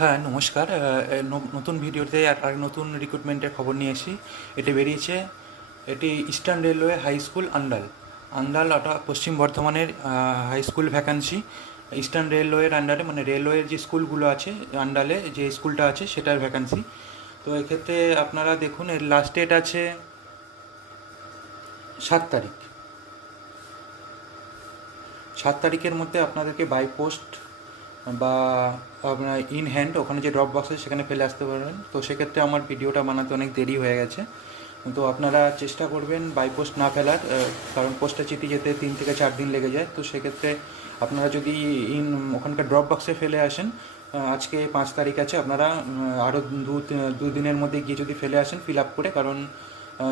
হ্যাঁ, নমস্কার। নতুন ভিডিওতে আর নতুন রিক্রুটমেন্টের খবর নিয়ে এসেছি। এটি বেরিয়েছে, এটি eastern railway high school Andal. Andal ওটা পশ্চিম বর্ধমানের হাই স্কুল ভ্যাকান্সি। ইস্টার্ন রেলওয়ের আন্ডারে, মানে রেলওয়ের যে স্কুলগুলো আছে আন্ডালে যে স্কুলটা আছে সেটার ভ্যাকান্সি। তো এক্ষেত্রে আপনারা দেখুন, এর লাস্ট ডেট আছে 7 তারিখ। 7 তারিখের মধ্যে আপনাদেরকে বাই পোস্ট বা আপনার ইন হ্যান্ড ওখানে যে ড্রপ বক্স আছে সেখানে ফেলে আসতে পারবেন। তো সেক্ষেত্রে আমার ভিডিওটা বানাতে অনেক দেরি হয়ে গেছে। তো আপনারা চেষ্টা করবেন বাই পোস্ট না ফেলার, কারণ পোস্টে চিঠি যেতে 3 থেকে 4 দিন লেগে যায়। তো সেক্ষেত্রে আপনারা যদি ওখানকার ড্রপ বক্সে ফেলে আসেন, আজকে 5 তারিখ আছে, আপনারা আরও 2 দিনের মধ্যে গিয়ে যদি ফেলে আসেন ফিল আপ করে, কারণ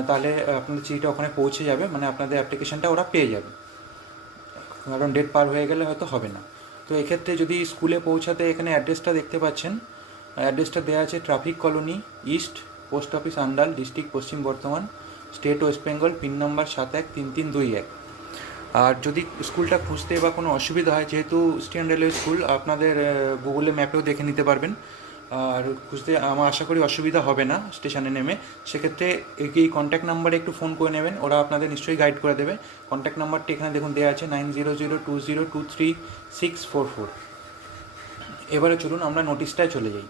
তাহলে আপনাদের চিঠিটা ওখানে পৌঁছে যাবে, মানে আপনাদের অ্যাপ্লিকেশনটা ওরা পেয়ে যাবে। কারণ ডেট পার হয়ে গেলে হয়তো হবে না। তো এক্ষেত্রে যদি স্কুলে পৌঁছাতে, এখানে অ্যাড্রেসটা দেখতে পাচ্ছেন, অ্যাড্রেসটা দেওয়া আছে traffic colony east, post office Andal, district Paschim Bardhaman, state West Bengal, pin number 713321। আর যদি স্কুলটা খুঁজতে বা কোনো অসুবিধা হয়, যেহেতু ইস্টার্ন রেলওয়ে স্কুল, আপনাদের গুগলে ম্যাপেও দেখে নিতে পারবেন। আর খুঁজতে আমার আশা করি অসুবিধা হবে না স্টেশনে নেমে। সেক্ষেত্রে এই কন্ট্যাক্ট নাম্বারে একটু ফোন করে নেবেন, ওরা আপনাদের নিশ্চয়ই গাইড করে দেবে। কন্ট্যাক্ট নাম্বারটি এখানে দেখুন দেওয়া আছে 9002023644। এবারে চলুন আমরা নোটিশটায় চলে যাই।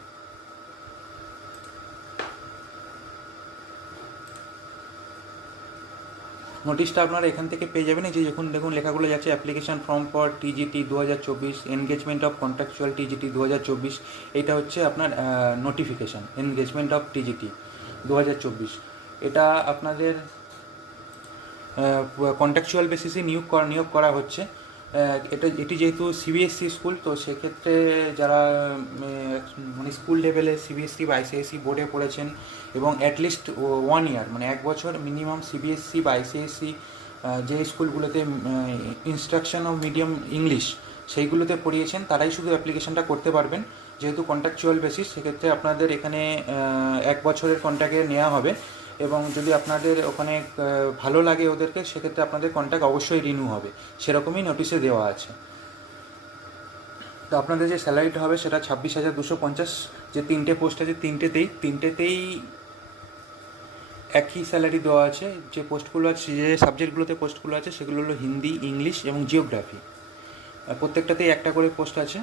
নোটিশটা আপনারা এখান থেকে পেয়ে যাবেন। এই যে দেখুন লেখাগুলো যাচ্ছে application form for TGT 2024, engagement of contractual TGT 2024। এটা হচ্ছে আপনার নোটিফিকেশান, এনগেজমেন্ট অফ টিজিটি 2024। এটা আপনাদের কন্ট্রাকচুয়াল বেসিসে নিয়োগ করা হচ্ছে। এটি যেহেতু সিবিএসসি স্কুল, তো সেক্ষেত্রে যারা মানে স্কুল লেভেলে সিবিএসসি বা আইসিএসসি বোর্ডে পড়েছেন এবং অ্যাটলিস্ট 1 ইয়ার, মানে 1 বছর মিনিমাম সিবিএসসি বা আইসিএসসি যে স্কুলগুলোতে ইনস্ট্রাকশন অফ মিডিয়াম ইংলিশ সেইগুলোতে পড়িয়েছেন, তারাই শুধু অ্যাপ্লিকেশনটা করতে পারবেন। যেহেতু কন্ট্রাকচুয়াল বেসিস, সেক্ষেত্রে আপনাদের এখানে 1 বছরের কন্ট্রাক্টে নেওয়া হবে। এবং যদি আপনাদের ওখানে ভালো লাগে ওদেরকে, সেক্ষেত্রে আপনাদের কন্ট্রাক্ট অবশ্যই রিনিউ হবে, সেরকমই নোটিশে দেওয়া আছে। তো আপনাদের যে স্যালারিটা হবে সেটা 26,250। যে 3টে পোস্ট আছে, তিনটেতেই একই স্যালারি দেওয়া আছে। যে পোস্টগুলো আছে, যে সাবজেক্টগুলোতে পোস্টগুলো আছে সেগুলো হলো হিন্দি, ইংলিশ এবং জিওগ্রাফি। প্রত্যেকটাতেই একটা করে পোস্ট আছে।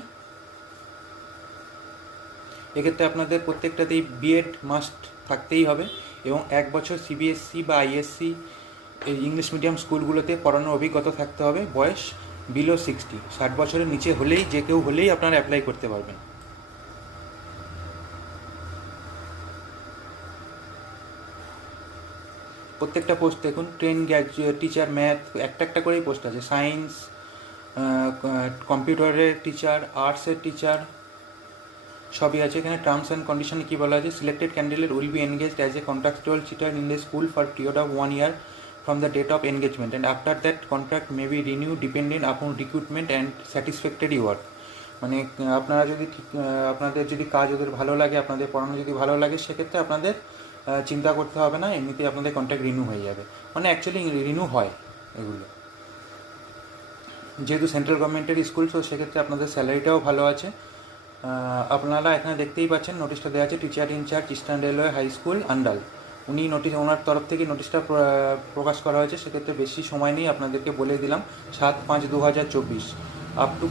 এক্ষেত্রে আপনাদের প্রত্যেকটাতেই বিএড মাস্ট থাকতেই হবে এবং 1 বছর সিবিএসসি বা আইএসসি ইংলিশ মিডিয়াম স্কুলগুলোতে পড়ানোর অভিজ্ঞতা থাকতে হবে। বয়স বিলো 60 বছরের নিচে হলেই, যে কেউ হলেই আপনারা অ্যাপ্লাই করতে পারবেন। প্রত্যেকটা পোস্ট দেখুন, টিচার ম্যাথ, একটা করেই পোস্ট আছে। সায়েন্স, কম্পিউটারের টিচার, আর্টসের টিচার, সবই আছে। এখানে টার্মস অ্যান্ড কন্ডিশনে কী বলা আছে, selected candidate will be engaged as a contractual teacher in the school for period of 1 year from the date of engagement, and after that contract may be renewed depending upon recruitment and satisfactory work। মানে আপনারা যদি আপনাদের যদি কাজ ওদের ভালো লাগে, আপনাদের পড়ানো যদি ভালো লাগে, সেক্ষেত্রে আপনাদের চিন্তা করতে হবে না, এমনিতেই আপনাদের কন্ট্রাক্ট রিনিউ হয়ে যাবে। মানে অ্যাকচুয়ালি রিনিউ হয় এগুলো। যেহেতু সেন্ট্রাল গভর্নমেন্টের স্কুল, তো সেক্ষেত্রে আপনাদের স্যালারিটাও ভালো আছে। আপনারা এখানে দেখতেই পাচ্ছেন নোটিশটা দেওয়া আছে, teacher in charge eastern railway high school Andal. ওনার তরফ থেকে নোটিশটা প্রকাশ করা হয়েছে। সেক্ষেত্রে বেশি সময় নেই, আপনাদেরকে বলে দিলাম 7/5/2024 আপ টু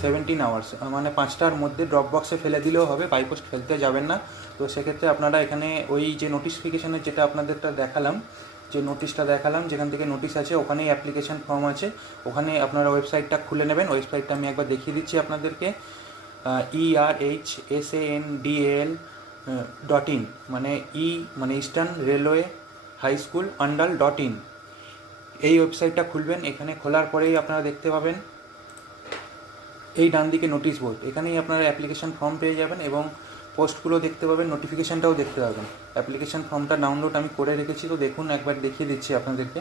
17 আওয়ার্স, মানে 5টার মধ্যে ড্রপ বক্সে ফেলে দিলেও হবে, বাইপোস্ট ফেলতে যাবেন না। তো সেক্ষেত্রে আপনারা এখানে ওই যে নোটিফিকেশানের যেটা আপনাদেরটা দেখালাম, যে নোটিশটা দেখালাম, যেখান থেকে নোটিশ আছে ওখানেই অ্যাপ্লিকেশান ফর্ম আছে। ওখানে আপনারা ওয়েবসাইটটা খুলে নেবেন। ওয়েবসাইটটা আমি একবার দেখিয়ে দিচ্ছি আপনাদেরকে। ERHSANDAL.in, মানে মানে eastern railway high school Andal .in। এই ওয়েবসাইটটা খুলবেন। এখানে খোলার পরেই আপনারা দেখতে পাবেন এই ডান দিকে নোটিশ বোর্ড, এখানেই আপনারা অ্যাপ্লিকেশান ফর্ম পেয়ে যাবেন এবং পোস্টগুলো দেখতে পাবেন, নোটিফিকেশানটাও দেখতে পাবেন। অ্যাপ্লিকেশান ফর্মটা ডাউনলোড আমি করে রেখেছি, তো দেখুন একবার দেখিয়ে দিচ্ছি আপনাদেরকে।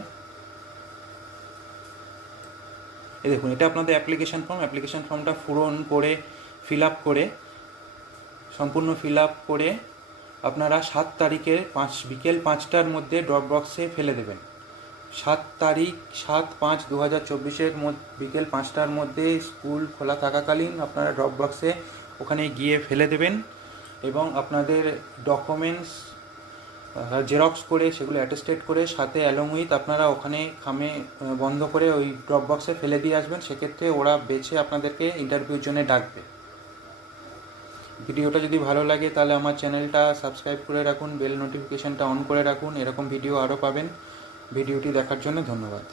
এই দেখুন, এটা আপনাদের অ্যাপ্লিকেশান ফর্মটা পূরণ করে সম্পূর্ণ ফিল আপ করে আপনারা 7 তারিখে বিকেল 5টার মধ্যে ড্রপ বক্সে ফেলে দেবেন। 7 তারিখ 7/5/2024 বিকেল 5টার মধ্যে স্কুল খোলা থাকাকালীন আপনারা ড্রপ বক্সে ওখানে গিয়ে ফেলে দেবেন এবং আপনাদের ডকুমেন্টস জেরক্স করে সেগুলো অ্যাটেস্টেড করে সাথে অ্যালং উইথ আপনারা ওখানে খামে বন্ধ করে ওই ড্রপ বক্সে ফেলে দিয়ে আসবেন। সেক্ষেত্রে ওরা বেছে আপনাদেরকে ইন্টারভিউর জন্য ডাকবে। ভিডিওটা যদি ভালো লাগে তাহলে আমার চ্যানেলটা সাবস্ক্রাইব করে রাখুন, বেল নোটিফিকেশানটা অন করে রাখুন, এরকম ভিডিও আরও পাবেন। ভিডিওটি দেখার জন্য ধন্যবাদ।